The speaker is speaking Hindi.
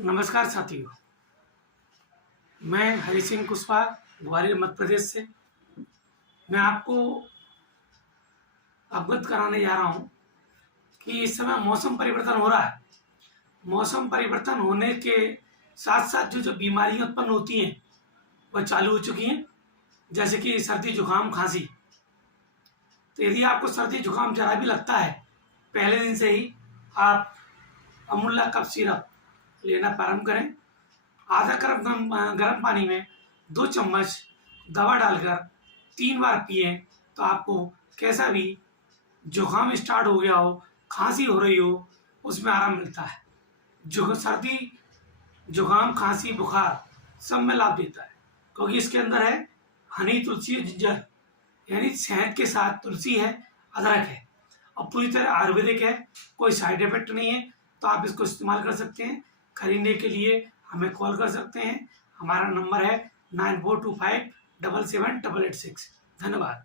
नमस्कार साथियों, मैं हरि सिंह कुशवाहा ग्वालियर मध्य प्रदेश से। मैं आपको अवगत कराने जा रहा हूं कि इस समय मौसम परिवर्तन हो रहा है। मौसम परिवर्तन होने के साथ साथ जो बीमारियां उत्पन्न होती हैं वह चालू हो चुकी हैं, जैसे कि सर्दी जुकाम खांसी। तो यदि आपको सर्दी जुकाम जरा भी लगता है, पहले दिन से ही आप अमूल्ला कफ सिरप लेना प्रारंभ करें। आधा कप गर्म पानी में 2 चम्मच दवा डालकर 3 बार पिए तो आपको कैसा भी जुकाम स्टार्ट हो गया हो, खांसी हो रही हो, उसमें आराम मिलता है। जो सर्दी जुकाम खांसी बुखार सब में लाभ देता है, क्योंकि इसके अंदर है हनी, तुलसी और जिंजर, यानी शहद के साथ तुलसी है, अदरक है और पूरी तरह आयुर्वेदिक है। कोई साइड इफेक्ट नहीं है, तो आप इसको इस्तेमाल कर सकते हैं। खरीदने के लिए हमें कॉल कर सकते हैं। हमारा नंबर है 9425777886। धन्यवाद।